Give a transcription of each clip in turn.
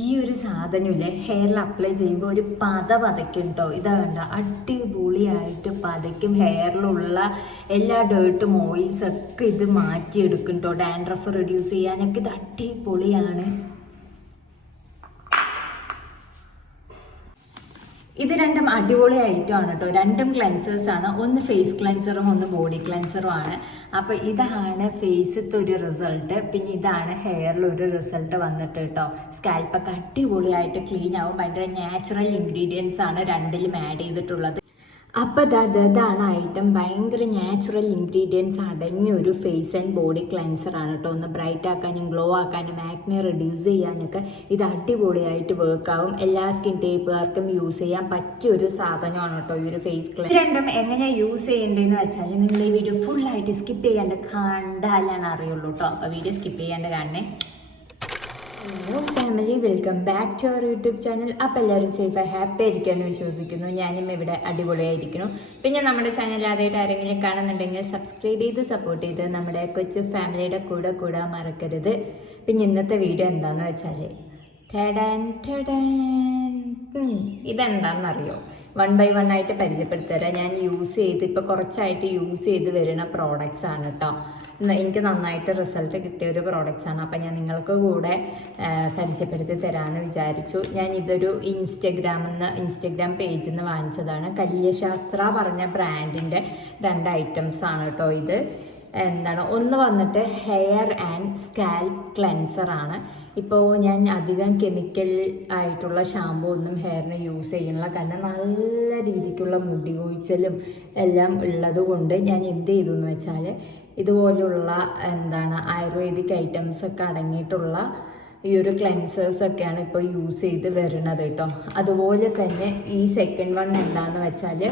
ഈ ഒരു സാധനമില്ലേ? ഹെയറിൽ അപ്ലൈ ചെയ്യുമ്പോൾ ഒരു പത പതയ്ക്കും കേട്ടോ ഇതാ കണ്ട? അടിപൊളിയായിട്ട് പതയ്ക്കും ഹെയറിലുള്ള എല്ലാ ഡേർട്ടും ഓയിൽസൊക്കെ ഇത് മാറ്റിയെടുക്കും കേട്ടോ ഡാൻഡ്രഫ് റെഡ്യൂസ് ചെയ്യാനൊക്കെ ഇത് അടിപൊളിയാണ്. ഇത് രണ്ടും അടിപൊളി ഐറ്റം ആണ് കേട്ടോ. രണ്ടും ആണ്. ഒന്ന് ഫേസ് ക്ലെൻസറും ഒന്ന് ബോഡി ക്ലെൻസറും ആണ്. അപ്പോൾ ഇതാണ് ഫേസത്തെ ഒരു റിസൾട്ട് പിന്നെ ഇതാണ് ഹെയറിൽ ഒരു റിസൾട്ട് വന്നിട്ട് കേട്ടോ. സ്കാൽപ്പൊക്കെ അടിപൊളിയായിട്ട് ക്ലീൻ ആവും. ഭയങ്കര നാച്ചുറൽ ഇൻഗ്രീഡിയൻസ് ആണ് രണ്ടിലും ആഡ് ചെയ്തിട്ടുള്ളത്. അപ്പോൾ അത് അതാണ് ഐറ്റം ഭയങ്കര നാച്ചുറൽ ഇൻഗ്രീഡിയൻസ് അടങ്ങിയ ഒരു ഫേസ് ആൻഡ് ബോഡി ക്ലെൻസർ ആണ് കേട്ടോ. ഒന്ന് ബ്രൈറ്റ് ആക്കാനും ഗ്ലോ ആക്കാനും ആക്നെ റെഡ്യൂസ് ചെയ്യാനൊക്കെ ഇത് അടിപൊളിയായിട്ട് വർക്ക് ആവും. എല്ലാ സ്കിൻ ടൈപ്പുകാർക്കും യൂസ് ചെയ്യാൻ പറ്റിയ ഒരു സാധനമാണ് കേട്ടോ ഈ ഒരു ഫേസ് ക്ലെൻസർ രണ്ടും എങ്ങനെ യൂസ് ചെയ്യേണ്ടതെന്ന് വെച്ചാൽ നിങ്ങൾ ഈ വീഡിയോ ഫുള്ളായിട്ട് സ്കിപ്പ് ചെയ്യാണ്ട് കണ്ടാലാണ് അറിയുള്ളൂ കേട്ടോ. അപ്പോൾ വീഡിയോ സ്കിപ്പ് ചെയ്യാണ്ട് കാണണേ. Hello family welcome back to our YouTube channel അപ്പോൾ എല്ലാവരും സേഫ് ആയി ഹാപ്പി ആയിരിക്കുമെന്ന് വിശ്വസിക്കുന്നു. ഞാനും ഇവിടെ അടിപൊളിയായിരിക്കുന്നു. പിന്നെ നമ്മുടെ ചാനൽ ആദ്യമായിട്ട് ആരെങ്കിലും കാണുന്നുണ്ടെങ്കിൽ സബ്സ്ക്രൈബ് ചെയ്ത് സപ്പോർട്ട് ചെയ്ത് നമ്മുടെ കൊച്ചു ഫാമിലിയുടെ കൂടെ കൂടെ മറക്കരുത്. പിന്നെ ഇന്നത്തെ വീഡിയോ എന്താണെന്ന് വെച്ചാൽ ടഡാൻ ടഡാൻ. ഇതെന്താണെന്നറിയോ വൺ ബൈ വൺ ആയിട്ട് പരിചയപ്പെടുത്തരാം. ഞാൻ യൂസ് ചെയ്ത് ഇപ്പോൾ കുറച്ചായിട്ട് യൂസ് ചെയ്ത് വരുന്ന പ്രോഡക്റ്റ്സ് ആണ് കേട്ടോ എനിക്ക് നന്നായിട്ട് റിസൾട്ട് കിട്ടിയ ഒരു പ്രോഡക്റ്റ്സ് ആണ്. അപ്പോൾ ഞാൻ നിങ്ങൾക്ക് കൂടെ പരിചയപ്പെടുത്തി തരാമെന്ന് വിചാരിച്ചു. ഞാൻ ഇതൊരു ഇൻസ്റ്റഗ്രാമിൽ നിന്ന് ഇൻസ്റ്റഗ്രാം പേജിൽ നിന്ന് വാങ്ങിച്ചതാണ്. കല്യശാസ്ത്ര പറഞ്ഞ ബ്രാൻഡിന്റെ രണ്ട് ഐറ്റംസ് ആണ് കേട്ടോ ഇത്. എന്താണ്? ഒന്ന് വന്നിട്ട് ഹെയർ ആൻഡ് സ്കാൽപ്പ് ക്ലെൻസർ ആണ്. ഇപ്പോൾ ഞാൻ അധികം കെമിക്കൽ ആയിട്ടുള്ള ഷാമ്പു ഒന്നും ഹെയറിന് യൂസ് ചെയ്യുന്നില്ല. കാരണം നല്ല രീതിക്കുള്ള മുടി കൊഴിച്ചലും എല്ലാം ഉള്ളത് കൊണ്ട് ഞാൻ എന്ത് ചെയ്തു എന്ന് വെച്ചാൽ ഇതുപോലുള്ള എന്താണ് ആയുർവേദിക് ഐറ്റംസ് ഒക്കെ അടങ്ങിയിട്ടുള്ള ഈ ഒരു ക്ലെൻസേഴ്സ് ഒക്കെയാണ് ഇപ്പോൾ യൂസ് ചെയ്ത് വരുന്നത് കേട്ടോ. അതുപോലെ തന്നെ ഈ സെക്കൻഡ് വൺ എന്താണെന്ന് വെച്ചാൽ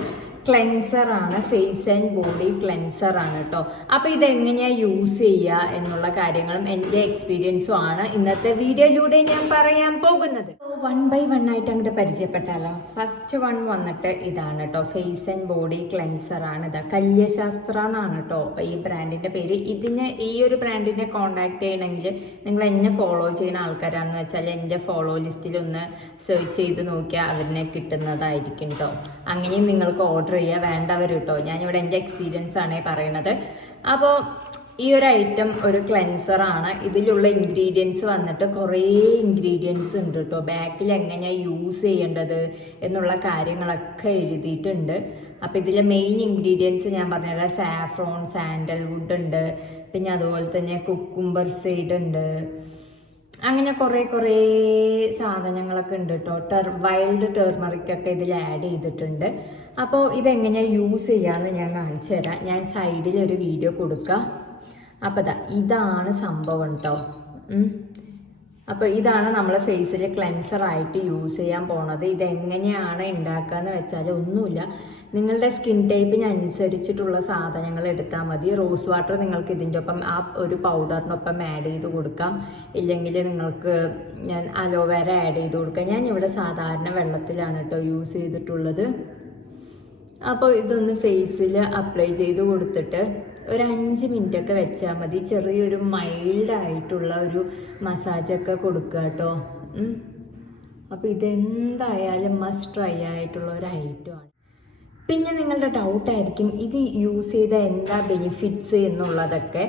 ക്ലെൻസറാണ് ഫേസ് ആൻഡ് ബോഡി ക്ലെൻസറാണ് കേട്ടോ. അപ്പോൾ ഇതെങ്ങനെയാണ് യൂസ് ചെയ്യുക എന്നുള്ള കാര്യങ്ങളും എന്റെ എക്സ്പീരിയൻസും ആണ് ഇന്നത്തെ വീഡിയോയിലൂടെ ഞാൻ പറയാൻ പോകുന്നത്. വൺ ബൈ വൺ ആയിട്ട് അങ്ങോട്ട് പരിചയപ്പെട്ടാലോ? ഫസ്റ്റ് വൺ വന്നിട്ട് ഇതാണ് കേട്ടോ. ഫേസ് ആൻഡ് ബോഡി ക്ലെൻസറാണ് ഇതാ. കല്യശാസ്ത്ര എന്നാണ് കേട്ടോ. ഈ ബ്രാൻഡിന്റെ പേര്. ഇതിന് ഈ ഒരു ബ്രാൻഡിനെ കോൺടാക്ട് ചെയ്യണമെങ്കിൽ നിങ്ങൾ എന്നെ ഫോളോ ചെയ്യുന്ന ആൾക്കാരാണെന്ന് വെച്ചാൽ എന്റെ ഫോളോ ലിസ്റ്റിൽ ഒന്ന് സെർച്ച് ചെയ്ത് നോക്കിയാൽ അവരിനെ കിട്ടുന്നതായിരിക്കും കേട്ടോ അങ്ങനെയും നിങ്ങൾക്ക് ഓർഡർ ചെയ്യുക വേണ്ടവർ കേട്ടോ ഞാനിവിടെ എന്റെ എക്സ്പീരിയൻസ് ആണ് പറയണത്. അപ്പോൾ ഈ ഒരു ഐറ്റം ഒരു ക്ലെൻസറാണ് ഇതിലുള്ള ഇൻഗ്രീഡിയൻസ് വന്നിട്ട് കുറേ ഇൻഗ്രീഡിയൻസ് ഉണ്ട് കേട്ടോ ബാക്കിൽ എങ്ങനെയാണ് യൂസ് ചെയ്യേണ്ടത് എന്നുള്ള കാര്യങ്ങളൊക്കെ എഴുതിയിട്ടുണ്ട്. അപ്പോൾ ഇതിലെ മെയിൻ ഇൻഗ്രീഡിയൻസ് ഞാൻ പറഞ്ഞുതരാം സാഫ്രോൺ സാൻഡൽവുഡ് ഉണ്ട്. പിന്നെ അതുപോലെ തന്നെ കുക്കുംബർ സൈഡ് ഉണ്ട്. അങ്ങനെ കുറേ കുറേ സാധനങ്ങളൊക്കെ ഉണ്ട് കേട്ടോ ടെർ വൈൽഡ് ഒക്കെ ഇതിൽ ആഡ് ചെയ്തിട്ടുണ്ട്. അപ്പോൾ ഇതെങ്ങനെയാണ് യൂസ് ചെയ്യാമെന്ന് ഞാൻ കാണിച്ചു തരാം. ഞാൻ സൈഡിൽ ഒരു വീഡിയോ കൊടുക്കാം. അപ്പോൾ ഇതാണ് സംഭവം കേട്ടോ അപ്പോൾ ഇതാണ് നമ്മൾ ഫേസിൽ ക്ലെൻസർ ആയിട്ട് യൂസ് ചെയ്യാൻ പോണത്. ഇതെങ്ങനെയാണ് ഉണ്ടാക്കുക എന്ന് വെച്ചാൽ ഒന്നുമില്ല. നിങ്ങളുടെ സ്കിൻ ടൈപ്പിന് അനുസരിച്ചിട്ടുള്ള സാധനങ്ങൾ എടുത്താൽ മതി. റോസ് വാട്ടർ നിങ്ങൾക്ക് ഇതിന്റെ ഒപ്പം ആ ഒരു പൗഡറിനൊപ്പം ആഡ് ചെയ്ത് കൊടുക്കാം. ഇല്ലെങ്കിൽ നിങ്ങൾക്ക് ഞാൻ അലോവേര ആഡ് ചെയ്ത് കൊടുക്കാം. ഞാൻ ഇവിടെ സാധാരണ വെള്ളത്തിലാണ് കേട്ടോ യൂസ് ചെയ്തിട്ടുള്ളത്. അപ്പോൾ ഇതൊന്ന് ഫേസിൽ അപ്ലൈ ചെയ്ത് കൊടുത്തിട്ട് ഒരു അഞ്ച് മിനിറ്റ് ഒക്കെ വെച്ചാൽ മതി. ചെറിയൊരു മൈൽഡായിട്ടുള്ള ഒരു മസാജൊക്കെ കൊടുക്കുക കേട്ടോ. അപ്പോൾ ഇതെന്തായാലും മസ്റ്റ് ട്രൈ ആയിട്ടുള്ള ഒരു ഐറ്റമാണ് പിന്നെ നിങ്ങളുടെ ഡൗട്ടായിരിക്കും ഇത് യൂസ് ചെയ്ത എന്താ ബെനിഫിറ്റ്സ് എന്നുള്ളതൊക്കെ.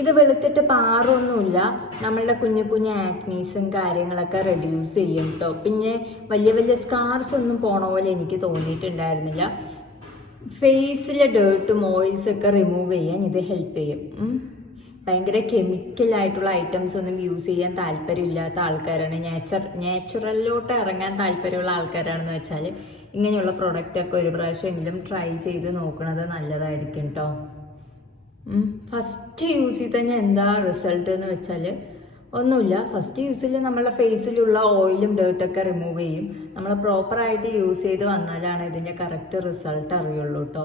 ഇത് വെളുത്തിട്ട് പാറൊന്നുമില്ല. നമ്മളുടെ കുഞ്ഞു കുഞ്ഞു ആക്നീസും കാര്യങ്ങളൊക്കെ റെഡ്യൂസ് ചെയ്യും കേട്ടോ പിന്നെ വലിയ വലിയ സ്കാർസ് ഒന്നും പോണ പോലെ എനിക്ക് തോന്നിയിട്ടുണ്ടായിരുന്നില്ല. ഫേസിലെ ഡേർട്ടും ഓയിൽസ് ഒക്കെ റിമൂവ് ചെയ്യാൻ ഇത് ഹെൽപ്പ് ചെയ്യും. ഭയങ്കര കെമിക്കൽ ആയിട്ടുള്ള ഐറ്റംസ് ഒന്നും യൂസ് ചെയ്യാൻ താല്പര്യമില്ലാത്ത ആൾക്കാരാണ്. നേച്ചർ നാച്ചുറലിലോട്ട് ഇറങ്ങാൻ താല്പര്യമുള്ള ആൾക്കാരാണെന്ന് വെച്ചാൽ ഇങ്ങനെയുള്ള പ്രൊഡക്റ്റ് ഒക്കെ ഒരു പ്രാവശ്യമെങ്കിലും ട്രൈ ചെയ്ത് നോക്കുന്നത് നല്ലതായിരിക്കും കേട്ടോ ഫസ്റ്റ് യൂസ് ചെയ്ത് തന്നെ എന്താ റിസൾട്ട് എന്ന് വെച്ചാൽ ഒന്നുമില്ല. ഫസ്റ്റ് യൂസിൽ നമ്മളെ ഫേസിലുള്ള ഓയിലും ഡേർട്ടൊക്കെ റിമൂവ് ചെയ്യും. നമ്മൾ പ്രോപ്പറായിട്ട് യൂസ് ചെയ്ത് വന്നാലാണ് ഇതിന്റെ കറക്റ്റ് റിസൾട്ട് അറിയുള്ളൂ കേട്ടോ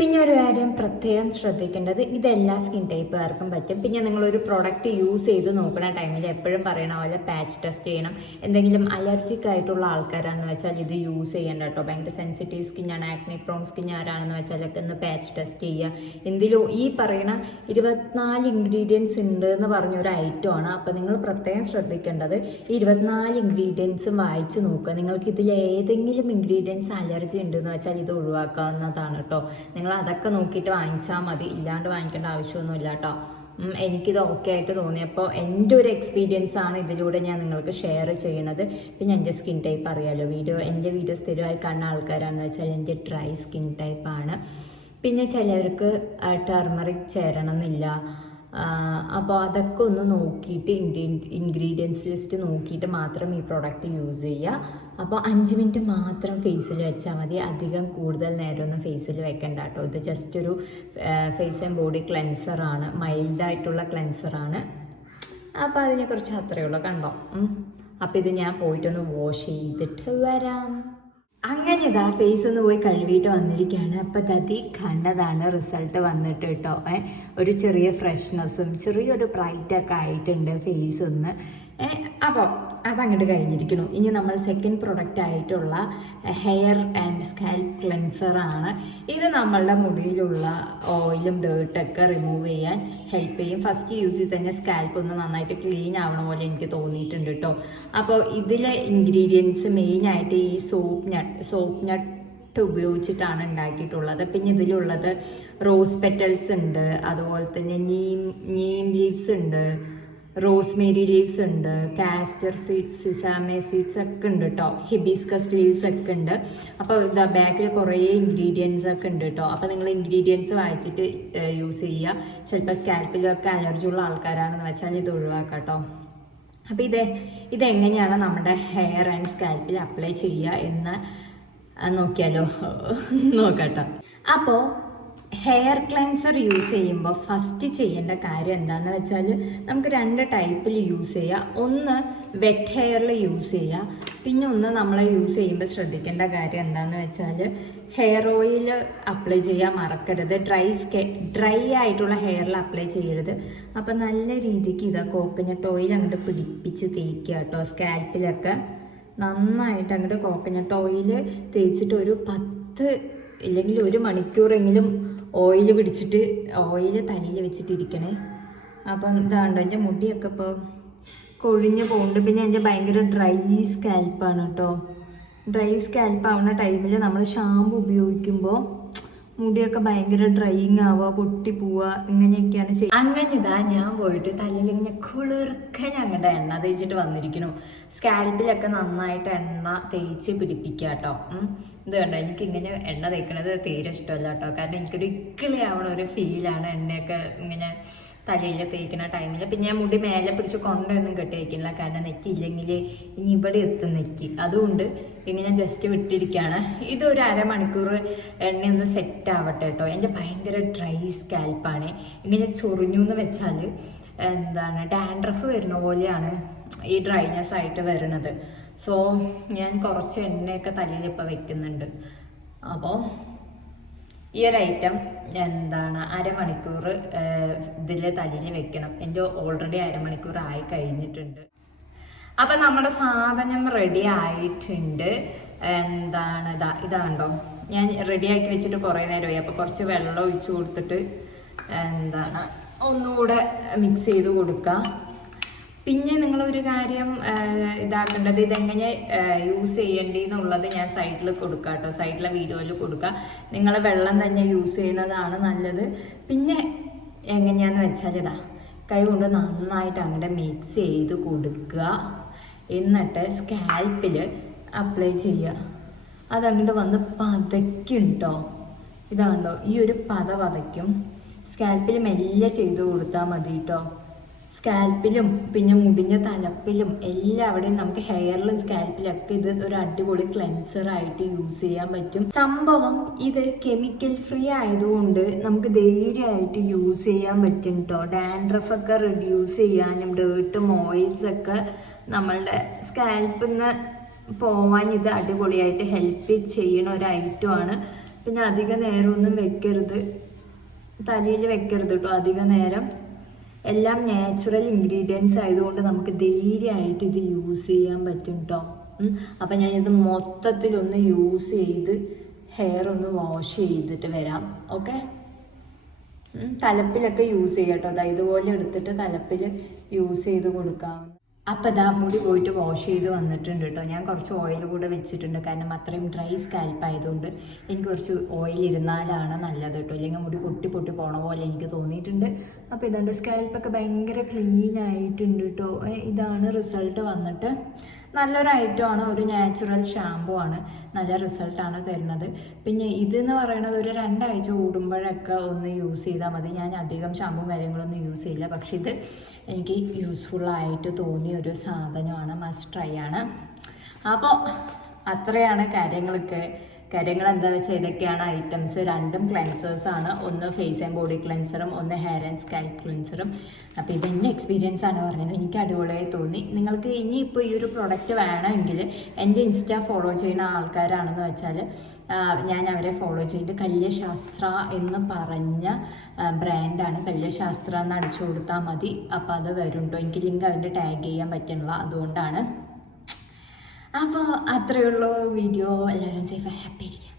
പിന്നെ ഒരു കാര്യം പ്രത്യേകം ശ്രദ്ധിക്കേണ്ടത് ഇതെല്ലാ സ്കിൻ ടൈപ്പുകാർക്കും പറ്റും. പിന്നെ നിങ്ങളൊരു പ്രോഡക്റ്റ് യൂസ് ചെയ്ത് നോക്കുന്ന ടൈമിൽ എപ്പോഴും പറയണ പോലെ പാച്ച് ടെസ്റ്റ് ചെയ്യണം. എന്തെങ്കിലും അലർജിക് ആയിട്ടുള്ള ആൾക്കാരാണെന്ന് വെച്ചാൽ ഇത് യൂസ് ചെയ്യേണ്ട കേട്ടോ ഭയങ്കര സെൻസിറ്റീവ് സ്കിന്നാണ് ആക്നിക് പ്രോൺ സ്കിൻ ആരാണെന്ന് വെച്ചാലൊക്കെ ഒന്ന് പാച്ച് ടെസ്റ്റ് ചെയ്യുക. എന്തിലോ ഈ പറയുന്ന ഇരുപത്തിനാല് ഇൻഗ്രീഡിയൻസ് ഉണ്ട് എന്ന് പറഞ്ഞൊരു ഐറ്റം ആണ്. അപ്പോൾ നിങ്ങൾ പ്രത്യേകം ശ്രദ്ധിക്കേണ്ടത് ഈ ഇരുപത്തിനാല് ഇൻഗ്രീഡിയൻസും വായിച്ച് നോക്കുക. നിങ്ങൾക്ക് ഇതിൽ ഏതെങ്കിലും ഇൻഗ്രീഡിയൻസ് അലർജി ഉണ്ടെന്ന് വെച്ചാൽ ഇത് ഒഴിവാക്കാവുന്നതാണ് കേട്ടോ നിങ്ങൾ അതൊക്കെ നോക്കിയിട്ട് വാങ്ങിച്ചാൽ മതി. ഇല്ലാണ്ട് വാങ്ങിക്കേണ്ട ആവശ്യമൊന്നുമില്ല കേട്ടോ എനിക്കിത് ഓക്കെ ആയിട്ട് തോന്നിയപ്പോൾ എന്റെ ഒരു എക്സ്പീരിയൻസ് ആണ് ഇതിലൂടെ ഞാൻ നിങ്ങൾക്ക് ഷെയർ ചെയ്യണത്. പിന്നെ എന്റെ സ്കിൻ ടൈപ്പ് അറിയാലോ. വീഡിയോ എന്റെ വീഡിയോ സ്ഥിരമായി കാണുന്ന ആൾക്കാരാണെന്ന് വെച്ചാൽ എന്റെ ഡ്രൈ സ്കിൻ ടൈപ്പാണ് പിന്നെ ചിലവർക്ക് ടർമറിക് ചേരണം എന്നില്ല അപ്പോൾ അതൊക്കെ ഒന്ന് നോക്കിയിട്ട് ഇൻഗ്രീഡിയൻസ് ലിസ്റ്റ് നോക്കിയിട്ട് മാത്രം ഈ പ്രോഡക്റ്റ് യൂസ് ചെയ്യുക അപ്പോൾ അഞ്ച് മിനിറ്റ് മാത്രം ഫേസിൽ വെച്ചാൽ മതി. അധികം കൂടുതൽ നേരമൊന്നും ഫേസിൽ വെക്കണ്ട കേട്ടോ. ഇത് ജസ്റ്റ് ഒരു ഫേസ് ആൻഡ് ബോഡി ക്ലെൻസറാണ് മൈൽഡായിട്ടുള്ള ക്ലെൻസറാണ് അപ്പോൾ അതിനെക്കുറിച്ച് അത്രയേ ഉള്ളൂ കണ്ടോ? അപ്പോൾ ഇത് ഞാൻ പോയിട്ടൊന്ന് വാഷ് ചെയ്തിട്ട് വരാം. അങ്ങനെ ഇതാ ഫേസ് ഒന്ന് പോയി കഴുകിയിട്ട് വന്നിരിക്കുകയാണ്. അപ്പം തതി കണ്ടതാണ് റിസൾട്ട് വന്നിട്ട് കേട്ടോ. ഒരു ചെറിയ ഫ്രഷ്നെസ്സും ചെറിയൊരു ബ്രൈറ്റൊക്കെ ആയിട്ടുണ്ട് ഫേസ് ഒന്ന്. ഏ അപ്പോൾ അതങ്ങോട്ട് കഴിഞ്ഞിരിക്കുന്നു. ഇനി നമ്മൾ സെക്കൻഡ് പ്രൊഡക്റ്റ് ആയിട്ടുള്ള ഹെയർ ആൻഡ് സ്കാൽപ്പ് ക്ലെൻസറാണ് ഇത് നമ്മളുടെ മുടിയിലുള്ള ഓയിലും ഡേർട്ടൊക്കെ റിമൂവ് ചെയ്യാൻ ഹെൽപ്പ് ചെയ്യും. ഫസ്റ്റ് യൂസ് ചെയ്ത് തന്നെ സ്കാൽപ്പ് ഒന്ന് നന്നായിട്ട് ക്ലീൻ ആവണ പോലെ എനിക്ക് തോന്നിയിട്ടുണ്ട് കേട്ടോ അപ്പോൾ ഇതിലെ ഇൻഗ്രീഡിയൻസ് മെയിനായിട്ട് ഈ സോപ്പ് നട്ട് സോപ്പ് നട്ട് ട്ട് ഉപയോഗിച്ചിട്ടാണ് ഉണ്ടാക്കിയിട്ടുള്ളത്. പിന്നെ ഇതിലുള്ളത് റോസ് പെറ്റൽസ് ഉണ്ട്. അതുപോലെ തന്നെ നീം നീം ലീവ്സ് ഉണ്ട്. റോസ്മേരി ലീവ്സ് ഉണ്ട് കാസ്റ്റർ സീഡ്സ് സിസാമേ സീഡ്സ് ഒക്കെ ഉണ്ട് കേട്ടോ ഹിബിസ്കസ് ലീവ്സ് ഒക്കെ ഉണ്ട്. അപ്പോൾ ഇതാ ബാക്കിൽ കുറേ ഇൻഗ്രീഡിയൻസ് ഒക്കെ ഉണ്ട് കേട്ടോ അപ്പോൾ നിങ്ങൾ ഇൻഗ്രീഡിയൻസ് വായിച്ചിട്ട് യൂസ് ചെയ്യുക ചിലപ്പോൾ സ്കാൽപ്പിലൊക്കെ അലർജി ഉള്ള ആൾക്കാരാണെന്ന് വെച്ചാൽ ഇത് ഒഴിവാക്കാം കേട്ടോ അപ്പോൾ ഇത് ഇതെങ്ങനെയാണ് നമ്മുടെ ഹെയർ ആൻഡ് സ്കാൽപ്പിൽ അപ്ലൈ ചെയ്യുക എന്ന് നോക്കിയാലോ? നോക്കട്ടോ അപ്പോൾ ഹെയർ ക്ലെൻസർ യൂസ് ചെയ്യുമ്പോൾ ഫസ്റ്റ് ചെയ്യേണ്ട കാര്യം എന്താണെന്ന് വെച്ചാൽ നമുക്ക് രണ്ട് ടൈപ്പിൽ യൂസ് ചെയ്യാം. ഒന്ന് വെറ്റ് ഹെയറിൽ യൂസ് ചെയ്യുക പിന്നെ ഒന്ന് നമ്മൾ യൂസ് ചെയ്യുമ്പോൾ ശ്രദ്ധിക്കേണ്ട കാര്യം എന്താണെന്ന് വെച്ചാൽ ഹെയർ ഓയിൽ അപ്ലൈ ചെയ്യാൻ മറക്കരുത്. ഡ്രൈ സ്കെ ഡ്രൈ ആയിട്ടുള്ള ഹെയറിൽ അപ്ലൈ ചെയ്യരുത്. അപ്പം നല്ല രീതിക്ക് ഇതാ കോക്കനട്ട് ഓയിൽ അങ്ങോട്ട് പിടിപ്പിച്ച് തേക്കുക കേട്ടോ സ്കാൽപ്പിലൊക്കെ നന്നായിട്ട് അങ്ങോട്ട് കോക്കനട്ട് ഓയിൽ തേച്ചിട്ട് ഒരു പത്ത് ഇല്ലെങ്കിൽ ഒരു മണിക്കൂറെങ്കിലും ഓയിൽ പിടിച്ചിട്ട് ഓയിൽ തലയിൽ വെച്ചിട്ട് ഇരിക്കണേ അപ്പം ഇതാണ്ടോ എന്റെ മുടിയൊക്കെ ഇപ്പോൾ കൊഴിഞ്ഞ് പോകുന്നുണ്ട് പിന്നെ എന്റെ ഭയങ്കര ഡ്രൈ സ്കാൽപ്പാണ് കേട്ടോ. ഡ്രൈ സ്കാൽപ്പ് ആവുന്ന ടൈമിൽ നമ്മൾ ഷാമ്പു ഉപയോഗിക്കുമ്പോൾ മുടിയൊക്കെ ഭയങ്കര ഡ്രൈയിങ് ആവുക പൊട്ടി പോവുക ഇങ്ങനെയൊക്കെയാണ് ചെയ്യുക അങ്ങനെ ഇതാ ഞാൻ പോയിട്ട് തലയിലിങ്ങനെ ഇങ്ങനെ കുളിർക്കൻ ഞങ്ങളുടെ എണ്ണ തേച്ചിട്ട് വന്നിരിക്കുന്നു. സ്കാൽപ്പിലൊക്കെ നന്നായിട്ട് എണ്ണ തേച്ച് പിടിപ്പിക്കുക കേട്ടോ ഇത് കണ്ടോ? എനിക്ക് ഇങ്ങനെ എണ്ണ തേക്കണത് തീരെ ഇഷ്ടമല്ല കേട്ടോ കാരണം എനിക്കൊരു ഇക്കിളി ആവണ ഒരു ഫീലാണ് എണ്ണയൊക്കെ ഇങ്ങനെ തലയിൽ തേക്കുന്ന ടൈമിൽ പിന്നെ ഞാൻ മുടി മേലെ പിടിച്ച് കൊണ്ടൊന്നും കെട്ടി വയ്ക്കുന്നില്ല കാരണം നെറ്റി ഇല്ലെങ്കിൽ ഇനി ഇവിടെ എത്തും നെറ്റി. അതുകൊണ്ട് ഇനി ഞാൻ ജസ്റ്റ് വിട്ടിരിക്കുകയാണ് ഇത് ഇതൊരു അരമണിക്കൂർ എണ്ണയൊന്ന് സെറ്റ് ആവട്ടെ കേട്ടോ എന്റെ ഭയങ്കര ഡ്രൈ സ്കാൽപ്പാണ് ഇങ്ങനെ ചൊറിഞ്ഞു എന്ന് വെച്ചാൽ എന്താണ് ഡാൻഡ്രഫ് വരുന്ന പോലെയാണ് ഈ ഡ്രൈനെസ് ആയിട്ട് വരുന്നത് സോ ഞാൻ കുറച്ച് എണ്ണയൊക്കെ തലയിൽ ഇപ്പോൾ വെക്കുന്നുണ്ട്. അപ്പോൾ ഈ ഒരു ഐറ്റം എന്താണ് അരമണിക്കൂർ ഇതിൽ തലയിൽ വെക്കണം. എന്റെ ഓൾറെഡി അരമണിക്കൂർ ആയി കഴിഞ്ഞിട്ടുണ്ട്. അപ്പം നമ്മുടെ സാധനം റെഡി ആയിട്ടുണ്ട്. എന്താണ് ഇതാ ഇതാണ്ടോ ഞാൻ റെഡിയാക്കി വെച്ചിട്ട് കുറേ നേരമായി അപ്പോൾ കുറച്ച് വെള്ളം ഒഴിച്ച് കൊടുത്തിട്ട് എന്താണ് ഒന്നുകൂടെ മിക്സ് ചെയ്ത് കൊടുക്കുക പിന്നെ നിങ്ങളൊരു കാര്യം ഇതാക്കേണ്ടത് ഇതെങ്ങനെ യൂസ് ചെയ്യേണ്ടി എന്നുള്ളത് ഞാൻ സൈഡിൽ കൊടുക്കാം കേട്ടോ സൈഡിലെ വീഡിയോയിൽ കൊടുക്കുക നിങ്ങൾ വെള്ളം തന്നെ യൂസ് ചെയ്യുന്നതാണ് നല്ലത്. പിന്നെ എങ്ങനെയാന്ന് വെച്ചാൽ ഇതാ കൈ കൊണ്ട് നന്നായിട്ട് അങ്ങോട്ട് മിക്സ് ചെയ്ത് കൊടുക്കുക. എന്നിട്ട് സ്കാൽപ്പിൽ അപ്ലൈ ചെയ്യുക. അതങ്ങോട്ട് വന്ന് പതയ്ക്കും കേട്ടോ ഇതാണ്ടോ ഈ ഒരു പത പതയ്ക്കും. സ്കാൽപ്പിൽ മെല്ലെ ചെയ്ത് കൊടുത്താൽ മതി കേട്ടോ സ്കാൽപ്പിലും പിന്നെ മുടിഞ്ഞ തലപ്പിലും എല്ലാവിടെയും നമുക്ക് ഹെയറിലും സ്കാൽപ്പിലും ഒക്കെ ഇത് ഒരു അടിപൊളി ക്ലെൻസർ ആയിട്ട് യൂസ് ചെയ്യാൻ പറ്റും. സംഭവം ഇത് കെമിക്കൽ ഫ്രീ ആയതുകൊണ്ട് നമുക്ക് ധൈര്യമായിട്ട് യൂസ് ചെയ്യാൻ പറ്റും കേട്ടോ ഡാൻഡ്രഫ് ഒക്കെ റിഡ്യൂസ് ചെയ്യാനും ഡേർട്ടും ഓയിൽസ് ഒക്കെ നമ്മളുടെ സ്കാൽപ്പിൽ നിന്ന് പോവാൻ ഇത് അടിപൊളിയായിട്ട് ഹെൽപ്പ് ചെയ്യണ ഒരു ഐറ്റമാണ് പിന്നെ അധിക നേരമൊന്നും വെക്കരുത്. തലയിൽ വെക്കരുത് കേട്ടോ അധിക നേരം. എല്ലാം നാച്ചുറൽ ഇൻഗ്രീഡിയൻസ് ആയതുകൊണ്ട് നമുക്ക് ധൈര്യമായിട്ട് ഇത് യൂസ് ചെയ്യാൻ പറ്റും കേട്ടോ അപ്പം ഞാൻ ഇത് മൊത്തത്തിലൊന്ന് യൂസ് ചെയ്ത് ഹെയർ ഒന്ന് വാഷ് ചെയ്തിട്ട് വരാം. ഓക്കെ തലപ്പിലൊക്കെ യൂസ് ചെയ്യാം കേട്ടോ അതായത് ഇതുപോലെ എടുത്തിട്ട് തലപ്പിൽ യൂസ് ചെയ്ത് കൊടുക്കാവുന്ന അപ്പം ഇതാ മുടി പോയിട്ട് വാഷ് ചെയ്ത് വന്നിട്ടുണ്ട് കേട്ടോ ഞാൻ കുറച്ച് ഓയിൽ കൂടെ വെച്ചിട്ടുണ്ട്. കാരണം അത്രയും ഡ്രൈ സ്കാൽപ്പ് ആയതുകൊണ്ട് എനിക്ക് കുറച്ച് ഓയിൽ ഇരുന്നാലാണ് നല്ലത് കേട്ടോ അല്ലെങ്കിൽ മുടി പൊട്ടി പൊട്ടി പോണ പോലെ എനിക്ക് തോന്നിയിട്ടുണ്ട്. അപ്പോൾ ഇതുണ്ട് സ്കാൽപ്പൊക്കെ ഭയങ്കര ക്ലീൻ ആയിട്ടുണ്ട് കേട്ടോ ഇതാണ് റിസൾട്ട് വന്നിട്ട്. നല്ലൊരു ഐറ്റമാണ് ഒരു നാച്ചുറൽ ഷാമ്പു ആണ്. നല്ല റിസൾട്ടാണ് തരുന്നത്. പിന്നെ ഇതെന്ന് പറയുന്നത് ഒരു രണ്ടാഴ്ച കൂടുമ്പോഴൊക്കെ ഒന്ന് യൂസ് ചെയ്താൽ മതി. ഞാൻ അധികം ഷാമ്പും കാര്യങ്ങളൊന്നും യൂസ് ചെയ്യില്ല. പക്ഷെ ഇത് എനിക്ക് യൂസ്ഫുള്ളായിട്ട് തോന്നിയ ഒരു സാധനമാണ് മസ്റ്റ് ട്രൈ ആണ്. അപ്പോൾ അത്രയാണ് കാര്യങ്ങളൊക്കെ. കാര്യങ്ങൾ എന്താ വെച്ചാൽ ഇതൊക്കെയാണ് ഐറ്റംസ് രണ്ടും ക്ലെൻസേഴ്സ് ആണ്. ഒന്ന് ഫേസ് ആൻഡ് ബോഡി ക്ലെൻസറും ഒന്ന് ഹെയർ ആൻഡ് സ്കാൽപ്പ് ക്ലെൻസറും അപ്പോൾ ഇതെന്റെ എക്സ്പീരിയൻസ് ആണ് പറഞ്ഞത്. എനിക്ക് അടിപൊളിയായി തോന്നി. നിങ്ങൾക്ക് ഇനി ഇനിയിപ്പോൾ ഈ ഒരു പ്രൊഡക്റ്റ് വേണമെങ്കിൽ എന്റെ ഇൻസ്റ്റ ഫോളോ ചെയ്യുന്ന ആൾക്കാരാണെന്ന് വെച്ചാൽ ഞാൻ അവരെ ഫോളോ ചെയ്തിട്ട് കല്യശാസ്ത്ര എന്ന് പറഞ്ഞ ബ്രാൻഡാണ് കല്യശാസ്ത്ര എന്ന് അടിച്ചു കൊടുത്താൽ മതി. അപ്പോൾ അത് വരും എനിക്ക് ലിങ്ക് അവന്റെ ടാഗ് ചെയ്യാൻ പറ്റുന്നില്ല അതുകൊണ്ടാണ് അപ്പോൾ അത്രയേ വീഡിയോ എല്ലാവരും സേഫ് ഹാപ്പി ആയിരിക്കാം